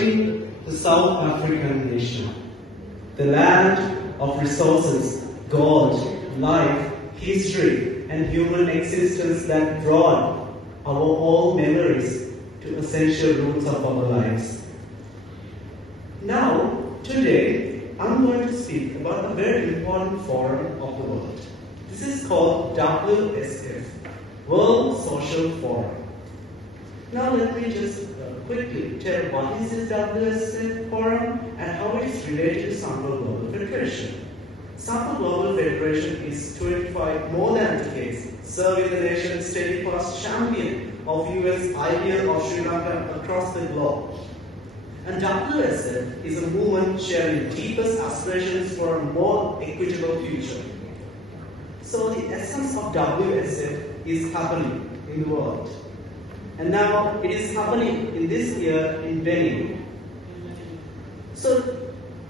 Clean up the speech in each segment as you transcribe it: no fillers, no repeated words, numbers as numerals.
celebrating the South African nation, the land of resources, gold, life, history, and human existence that brought our all memories to essential roots of our lives. Now, today, I'm going to speak about a very important forum of the world. This is called WSF, World Social Forum. Now let me just quickly tell what is this WSF Forum and how it is related to SUNFO Global Federation. SUNFO Global Federation is 25 more than decades, serving the nation's steadfast champion of US ideal of Sri Lanka across the globe. And WSF is a movement sharing deepest aspirations for a more equitable future. So the essence of WSF is happening in the world. And now it is happening in this year in Benin. So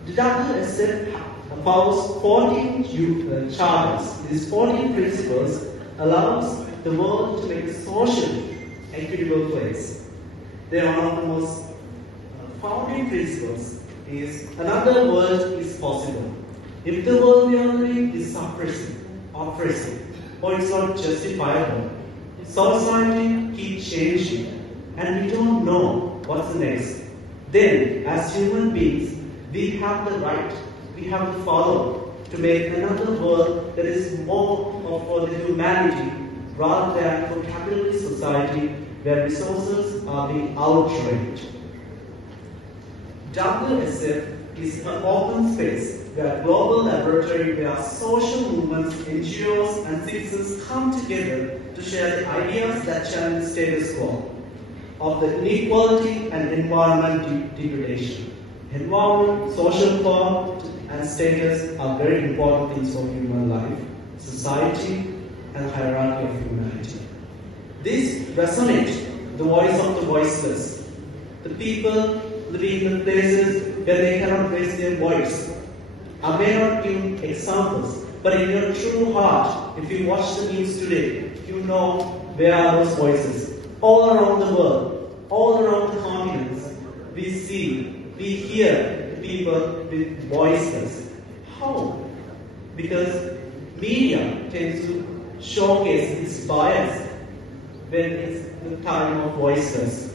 the WSF follows 14 charters. These 14 principles allows the world to make a socially equitable place. They are one of the most founding principles is another world is possible. If the world we are living is oppressive, or it's not justifiable, society keeps changing and we don't know what's the next, then as human beings, we have the right, we have to follow to make another world that is more for the humanity rather than for capitalist society where resources are being outraged. WSF is an open space where global laboratory where social movements, NGOs and citizens come together to share the ideas that challenge the status quo of the inequality and environment degradation. Environment, social power and status are very important things for human life, society and hierarchy of humanity. This resonates the voice of the voiceless, the people living in places where they cannot raise their voice. I may not give examples, but in your true heart, if you watch the news today, you know where are those voices. All around the world, all around the continents, we see, we hear people with voices. How? Because media tends to showcase its bias when it's the time of voiceless.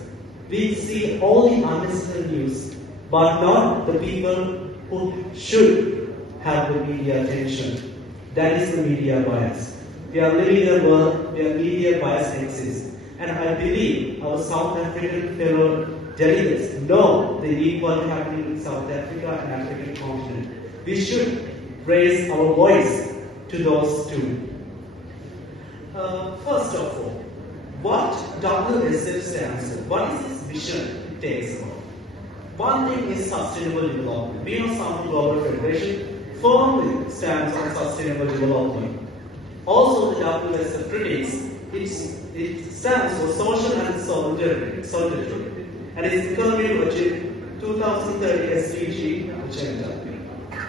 We see all the unnecessary news, but not the people who should have the media attention. That is the media bias. We are living in a world where media bias exists. And I believe our South African fellow delegates know the inequality happening in South Africa and African continent. We should raise our voice to those two. First of all, what WSF stands for? What is its vision it takes about? One thing is sustainable development. We know SUNFO Global Federation firmly stands on sustainable development. Also, the WSF predicts it stands for social and solidarity, and it is committed to achieve 2030 SDG agenda.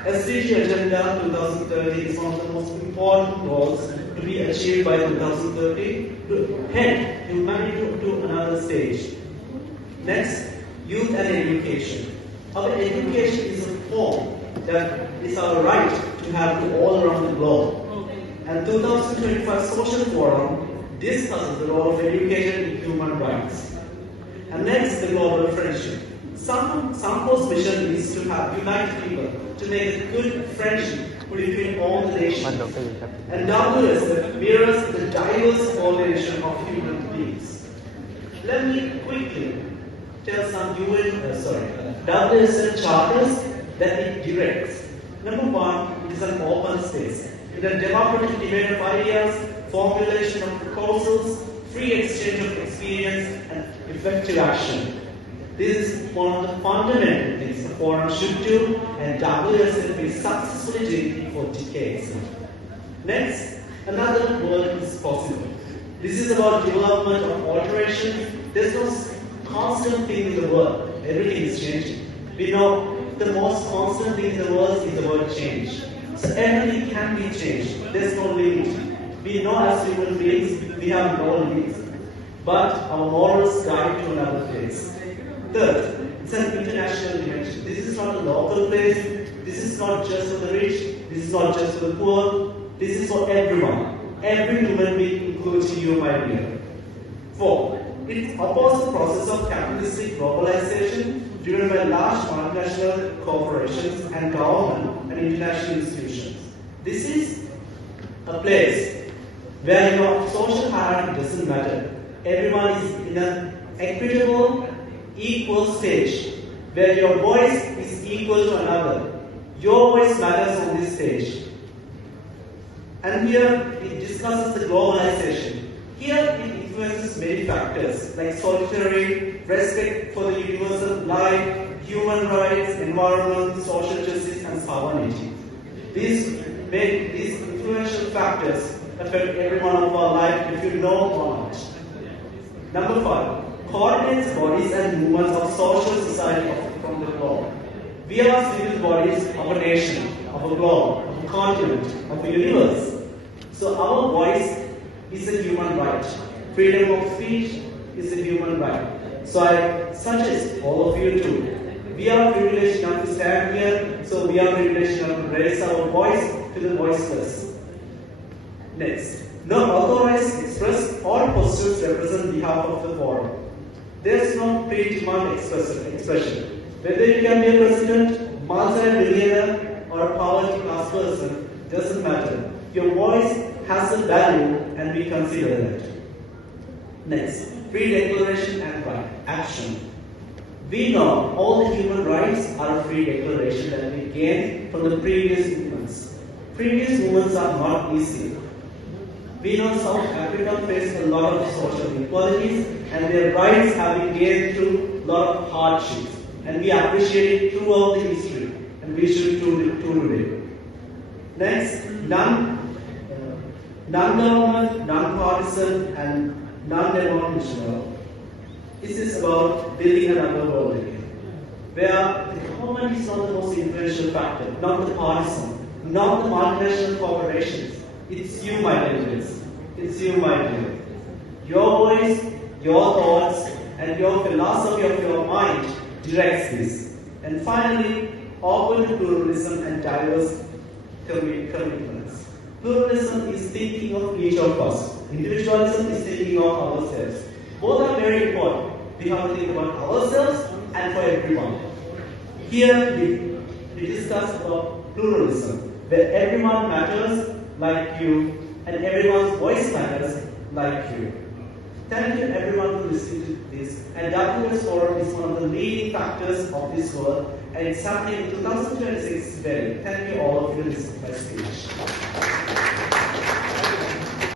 SDG agenda 2030 is one of the most important goals to be achieved by 2030 to head humanity to another stage. Next, youth and education. Our education is a form that is our right to have to all around the globe. And 2025 Social Forum discusses the role of education in human rights. And next, the global friendship. SUNFO's mission is to have unite people, to make a good friendship between all the nations. And WSF mirrors the diverse coordination of human beings. Let me quickly tell some WSF charters that it directs. Number one, it is an open space. With a democratic debate of ideas, formulation of proposals, free exchange of experience, and effective action. This is one of the fundamental things the forum should do, and WSF is successfully doing for decades. Next, another world is possible. This is about development of alteration. There's no constant thing in the world. Everything is changing. We know the most constant thing in the world is the word change. So everything can be changed. There's no limit. We know as human beings, we have no limits. But our morals guide to another place. Third, it's an international international dimension. This is not a local place. This is not just for the rich. This is not just for the poor. This is for everyone. Every human being, including you, my dear. 4. It opposes the process of capitalistic globalization driven by large multinational corporations and government and international institutions. This is a place where your social hierarchy doesn't matter. Everyone is in an equitable, equal stage where your voice is equal to another. Your voice matters on this stage. And here it discusses the globalization. Here it influences many factors like solidarity, respect for the universal life, human rights, environment, social justice, and sovereignty. These influential factors affect every one of our life if you know or not. Number 5. Coordinates bodies and movements of social society from the globe. We are civil bodies of a nation, of a globe, of a continent, of a universe. So our voice is a human right. Freedom of speech is a human right. So I suggest all of you to. We are privileged enough to stand here, so we are privileged enough to raise our voice to the voiceless. Next. No authorized express or postures represent behalf of the forum. There is no pre-demand expression. Whether you can be a president, multi-billionaire, or a poverty class person, doesn't matter. Your voice has a value and we consider that. Next, free declaration and right, action. We know all the human rights are a free declaration that we gained from the previous movements. Previous movements are not easy. We know South Africa faced a lot of social inequalities and their rights have been gained through a lot of hardships. And we appreciate it throughout the history and we should do it today. Next, non-government, non-partisan, and non-denominational. This is about building another world again, where the government is not the most influential factor, not the partisan, not the multinational corporations. It's you, my dears. It's you, my dear. Your voice, your thoughts, and your philosophy of your mind directs this. And finally, open to pluralism and diverse commitments. Pluralism is thinking of each of us. Individualism is thinking of ourselves. Both are very important. We have to think about ourselves and for everyone. Here we discuss about pluralism, where everyone matters like you and everyone's voice matters like you. Thank you everyone for listening to this. And WS Forum is one of the leading factors of this world, and it's happening in 2026 today. Thank you all for listening to my speech.